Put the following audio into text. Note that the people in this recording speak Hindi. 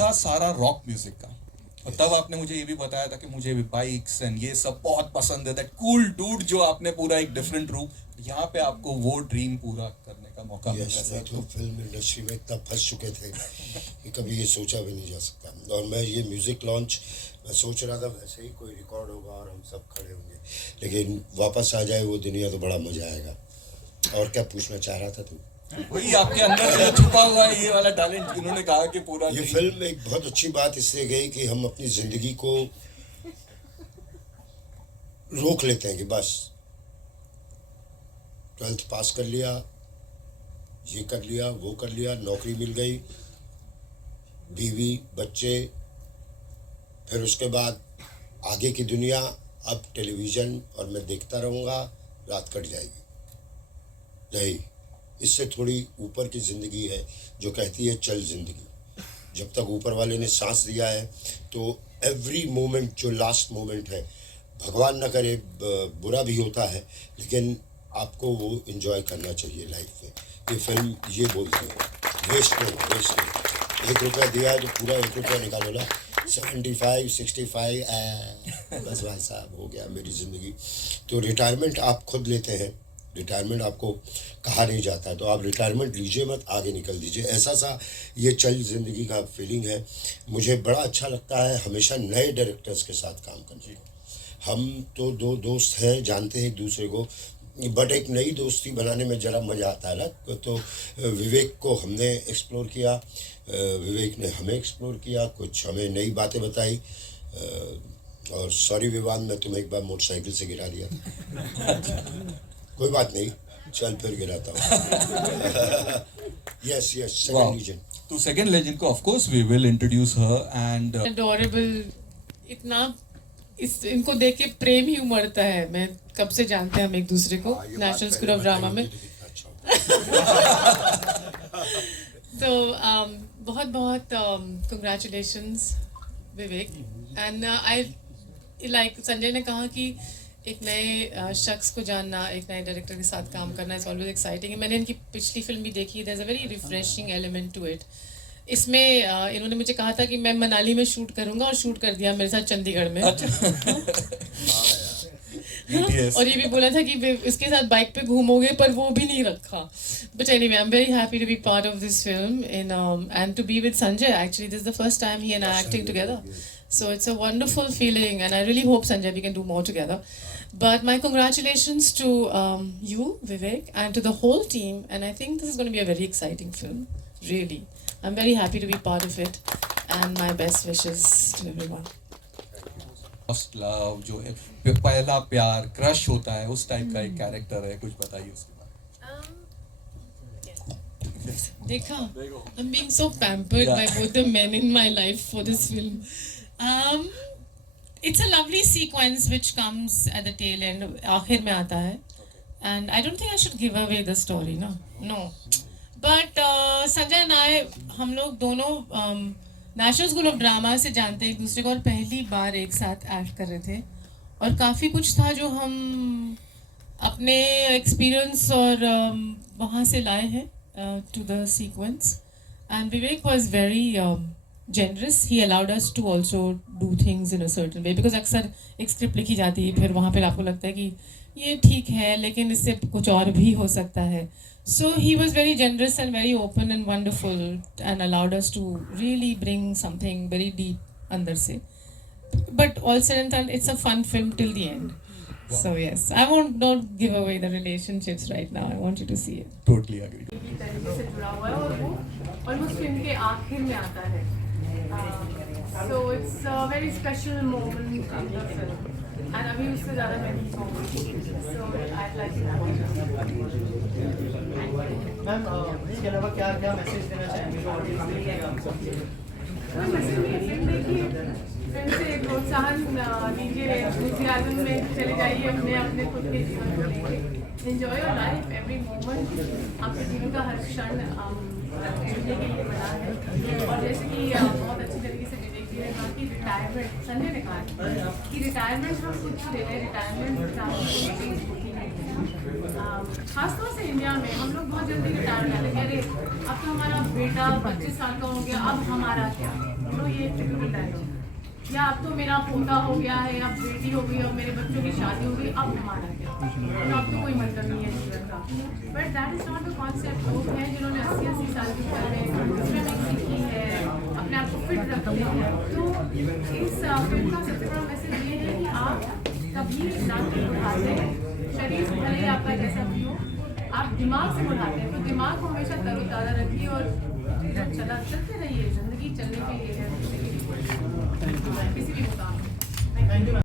था सारा रॉक म्यूजिक का, और तब आपने मुझे ये भी बताया था कि मुझे भी बाइक्स एंड ये सब बहुत पसंद है, दैट कूल डूड जो आपने पूरा एक डिफरेंट रूप, यहाँ पे आपको वो ड्रीम पूरा करने का मौका मिला है। तो फिल्म इंडस्ट्री में इतना फंस चुके थे कि कभी ये सोचा भी नहीं जा सकता। और मैं ये म्यूज़िक लॉन्च मैं सोच रहा था वैसे ही कोई रिकॉर्ड होगा और हम सब खड़े होंगे, लेकिन वापस आ जाए वो दुनिया तो बड़ा मज़ा आएगा। और क्या पूछना चाह रहा था तू? वही आपके अंदर जो छुपा हुआ है ये वाला टैलेंट, इन्होंने कहा कि पूरा ये फिल्म एक बहुत अच्छी बात इसलिए गई कि हम अपनी ज़िंदगी को रोक लेते हैं कि बस 12th पास कर लिया, ये कर लिया, वो कर लिया, नौकरी मिल गई, बीवी बच्चे, फिर उसके बाद आगे की दुनिया, अब टेलीविज़न और मैं देखता रहूँगा, रात कट जाएगी। नहीं, इससे थोड़ी ऊपर की ज़िंदगी है जो कहती है चल ज़िंदगी। जब तक ऊपर वाले ने सांस दिया है तो एवरी मोमेंट जो लास्ट मोमेंट है, भगवान न करे बुरा भी होता है, लेकिन आपको वो एंजॉय करना चाहिए लाइफ में। ये फिल्म ये बोलती है वेस्ट नहीं। 1 रुपया दिया तो पूरा 1 रुपया निकालो ना, 75 65 बस भाई साहब हो गया मेरी ज़िंदगी। तो रिटायरमेंट आप खुद लेते हैं, रिटायरमेंट आपको कहा नहीं जाता, तो आप रिटायरमेंट लीजिए मत, आगे निकल दीजिए। ऐसा सा ये चल ज़िंदगी का फीलिंग है। मुझे बड़ा अच्छा लगता है हमेशा नए डायरेक्टर्स के साथ काम करने को। हम तो 2 दोस्त हैं, जानते हैं एक दूसरे को, बट एक नई दोस्ती बनाने में ज़रा मज़ा आता है ना। तो विवेक को हमने एक्सप्लोर किया, विवेक ने हमें एक्सप्लोर किया, कुछ हमें नई बातें बताई। और सॉरी विवान, मैं तुम्हें एक बार मोटरसाइकिल से गिरा दिया था। कोई बात नहीं, चल फिर गिराता हूँ। Yes yes, second legend. तो सेकंड लेजेंड को of course we will introduce her and adorable. इतना इनको देख के प्रेम ही उमड़ता है। मैं कब से जानते हैं हम एक दूसरे को, नेशनल स्कूल ऑफ ड्रामा में। तो बहुत बहुत congratulations Vivek. And I like Sanjay ने कहा कि एक नए शख्स को जानना, एक नए डायरेक्टर के साथ काम करना इज़ ऑलवेज एक्साइटिंग। मैंने इनकी पिछली फिल्म भी देखी, there is a very refreshing element to it. इसमें इन्होंने मुझे कहा था कि मैं मनाली में शूट करूंगा और शूट कर दिया मेरे साथ चंडीगढ़ में। और ये भी बोला था कि इसके साथ बाइक पे घूमोगे, पर वो भी नहीं रखा। But anyway, I am very happy to be part of this film in and to be with Sanjay. Actually this is the first time he and I acting together, so it's a wonderful feeling and I really hope Sanjay we can do more together. But my congratulations to you Vivek and to the whole team, and I think this is going to be a very exciting film. Really, I'm very happy to be part of it and my best wishes to everyone. First love जो है, पहला प्यार, क्रश होता है, उस टाइप का एक कैरेक्टर है, कुछ बताइए उसके बारे में। देखा, I'm being so pampered by both the men in my life for this film. It's a lovely sequence which comes at the tail end, आखिर में आता है, and I don't think I should give away the story, no. But Sanjay and I, हम लोग दोनों नेशनल स्कूल ऑफ ड्रामा से जानते हैं एक दूसरे को, और पहली बार एक साथ एक्ट कर रहे थे, और काफ़ी कुछ था जो हम अपने एक्सपीरियंस और वहाँ से लाए हैं to the sequence. And Vivek was very generous. He allowed us to also do things in a certain way, because अक्सर एक स्क्रिप्ट लिखी जाती है, फिर वहाँ पे आपको लगता है कि ये ठीक है लेकिन इससे कुछ और भी हो सकता है. So he was very generous and very open and wonderful and allowed us to really bring something very deep अंदर से. But all said and done, it's a fun film till the end. Wow. So yes, I won't not give away the relationships right now. I want you to see it. Totally agree. तरीके से जुड़ा हुआ है और वो almost फिल्म के आखिर में आता है. So it's a very special moment in the film. And अभी उससे ज़्यादा मैं नहीं कहूँगी. So I'd like to. Ma'am इसके अलावा क्या मैसेज देना चाहेंगे ऑडियंस को? मैसेज नहीं है, फिल्म देखिए, फिल्म से प्रोत्साहन दीजिए, एंथुसियाज्म में चले जाइए, अपने खुद के जीवन को लेके enjoy your life, every moment, आपके जीवन का हर क्षण जीने के लिए बना है. और जैसे कि बहुत अच्छी तरीके से विवेक जी ने कहा कि रिटायरमेंट, संजय ने कहा कि रिटायरमेंट हम खुद को दे रहे हैं, रिटायरमेंट खासतौर से इंडिया में हम लोग बहुत जल्दी रिटायर कर लेते हैं. अरे अब तो हमारा बेटा 25 साल का हो गया, अब हमारा क्या. ये टिपिकल डायलॉग, या अब तो मेरा पोता हो गया है, अब बेटी हो गई और मेरे बच्चों की शादी हो गई, अब हमारा क्या, तो अब तो कोई मतलब नहीं है जीवन का। But that is not the concept. लोग हैं जिन्होंने 80-80 साल की उम्र में स्विमिंग सीखी है, अपने आप को फिट रखते हैं। तो इस फिल्म का सबसे बड़ा मैसेज ये है कि आप कभी ना तो बुढ़ाते हैं, शरीर भले ही आपका जैसा भी हो, आप दिमाग से बुढ़ाते हैं, तो दिमाग को हमेशा तरोताज़ा रखिए और चलते रहिए। जिंदगी चलने के लिए है, किसी भी मुकाम में। Thank you.